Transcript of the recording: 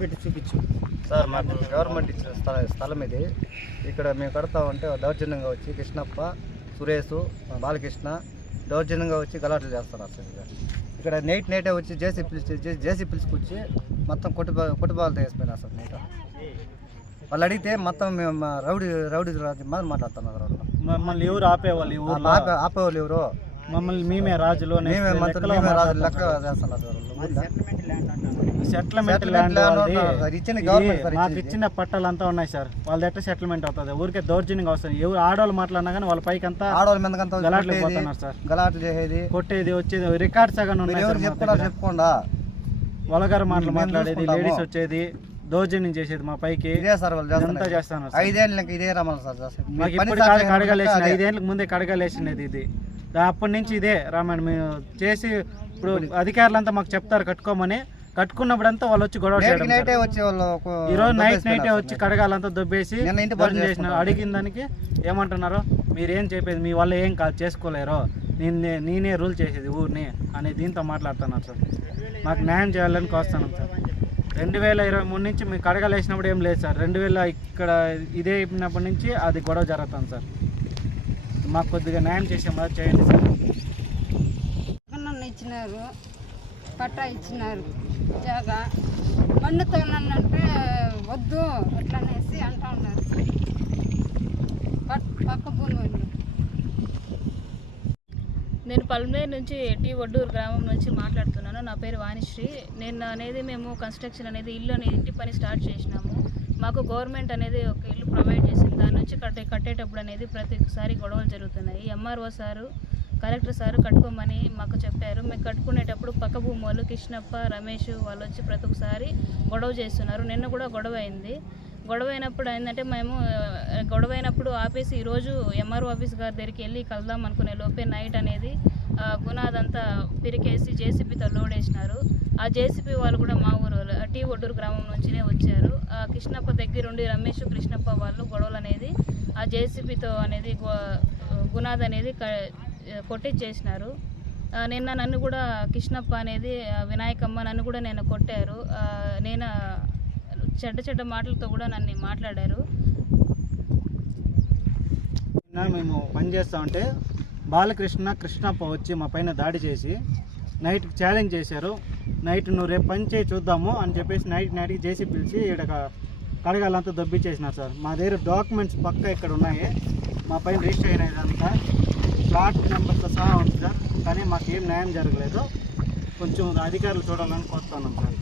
పెట్టి చూపించు సార్. మాకు గవర్నమెంట్ ఇచ్చిన స్థలం ఇది. ఇక్కడ మేము కడతా ఉంటే దౌర్జన్యంగా వచ్చి కృష్ణప్ప, సురేష్, బాలకృష్ణ దౌర్జన్యంగా వచ్చి గలాట్లు చేస్తున్నారు సార్. ఇక్కడ నైటే వచ్చి జేసీ పిలుచుకొచ్చి మొత్తం కొట్టుబాలు వేసిపోయినా సార్. నైట్ వాళ్ళు అడిగితే మొత్తం మేము రౌడీ మాట్లాడుతున్నారు. వాళ్ళు మమ్మల్ని ఎవరు ఆపేవాళ్ళు ఎవరు మమ్మల్ని మేమే రాజులు లెక్క చేస్తున్నారు సార్. సెటిల్మెంట్ ల్యాండ్ మాకు ఇచ్చిన పట్టాలంతా ఉన్నాయి సార్. వాళ్ళది ఎట్లా సెటిల్మెంట్ అవుతుంది? ఊరికే దౌర్జన్యంగా వస్తుంది. ఎవరు ఆడవాళ్ళు మాట్లాడినా కానీ వాళ్ళ పైకి అంతా ఆడవాళ్ళ మీద గలాట్లు పోతున్నారు సార్. గలాట్లు చేసేది, కొట్టేది, వచ్చేది రికార్డ్స్ చెప్పుకోండా వలగారు మాటలు మాట్లాడేది, లేడీస్ వచ్చేది, దౌర్జన్యం చేసేది మా పైకి. ఇదే సార్ వాళ్ళు అంతా చేస్తాను. 5 ఏళ్ళకి ఇదే రమ్మని సార్. మాకు ఇప్పుడు కడగలేసిన 5 ఏళ్ళకి ముందే కడగలేసినది ఇది. అప్పటి నుంచి ఇదే రామాయణం మేము చేసి ఇప్పుడు అధికారులంతా మాకు చెప్తారు కట్టుకోమని. కట్టుకున్నప్పుడంతా వాళ్ళు వచ్చి గొడవ చేయడం. ఈరోజు నైటే వచ్చి కడగాలంతా దొబ్బేసి చేసిన అడిగిన దానికి ఏమంటున్నారు, మీరేం చెప్పేది మీ వల్ల ఏం కాదు, చేసుకోలేరు, నేనే రూల్ చేసేది ఊరిని అనే దీంతో మాట్లాడుతున్నారు సార్. మాకు న్యాయం చేయాలని కోస్తున్నాం సార్. 2023 నుంచి మేము కడగలేసినప్పుడు ఏం లేదు సార్. 2000 ఇక్కడ ఇదే అయినప్పటి నుంచి అది గొడవ జరుగుతుంది సార్. మాకు కొద్దిగా న్యాయం చేసే మాది చేయండి సార్. ఇచ్చినారు, పట్టా ఇచ్చినారు, జాగా మన్నుతో అంటే వద్దు అట్లనేసి అంటూ ఉన్నారు. పక్క భూమి నేను పల్మేరు నుంచి టీ వడ్డూరు గ్రామం నుంచి మాట్లాడుతున్నాను. నా పేరు వాణిశ్రీ. నేను అనేది మేము కన్స్ట్రక్షన్ అనేది ఇంటి పని స్టార్ట్ చేసినాము. మాకు గవర్నమెంట్ అనేది ఒక ఇల్లు ప్రొవైడ్ చేసింది. దాని నుంచి కట్టేటప్పుడు అనేది ప్రతిసారి గొడవలు జరుగుతున్నాయి. ఎంఆర్ఓ సారు, కలెక్టర్ సారు కట్టుకోమని మాకు చెప్పారు. మేము కట్టుకునేటప్పుడు పక్క భూమి వాళ్ళు కృష్ణప్ప, రమేష్ వాళ్ళు వచ్చి ప్రతి ఒక్కసారి గొడవ చేస్తున్నారు. నిన్న కూడా గొడవ అయింది. గొడవ అయినప్పుడు ఏంటంటే మేము గొడవ ఆపేసి ఈరోజు ఎంఆర్ఓ ఆఫీస్ గారి దగ్గరికి వెళ్ళి కలుద్దాం అనుకునే లోపే నైట్ అనేది గునాదంతా పిరికేసి జేసీబీతో లోడ్ వేసినారు. ఆ జేసీబీ వాళ్ళు కూడా మా ఊరు టీ ఒడ్డూరు గ్రామం నుంచినే వచ్చారు. కృష్ణప్ప దగ్గరుండి రమేష్, కృష్ణప్ప వాళ్ళు గొడవలు అనేది ఆ జేసీబీతో అనేది గునాద్ అనేది కొట్టించేసినారు. నిన్న నన్ను కూడా కృష్ణప్ప అనేది వినాయకమ్మ నన్ను కూడా నేను కొట్టారు. నేను చెడ్డ మాటలతో కూడా నన్ను మాట్లాడారు. మేము పని చేస్తూ ఉంటే బాలకృష్ణ, కృష్ణప్ప వచ్చి మా పైన దాడి చేసి నైట్ ఛాలెంజ్ చేశారు. నైట్ నువ్వు రేపు పని చేయి చూద్దాము అని చెప్పేసి నైట్కి చేసి పిలిచి ఇక్కడ కడగాలంతా దొబ్బిచ్చేసినారు సార్. మా దగ్గర డాక్యుమెంట్స్ పక్క ఇక్కడ ఉన్నాయి. మా పైన రిజిస్టర్ అయినదంతా ప్లాట్ నెంబర్తో సహా ఉంది సార్. కానీ మాకు ఏం న్యాయం జరగలేదు. కొంచెం అధికారులు చూడాలని కోరుతున్నాం సార్.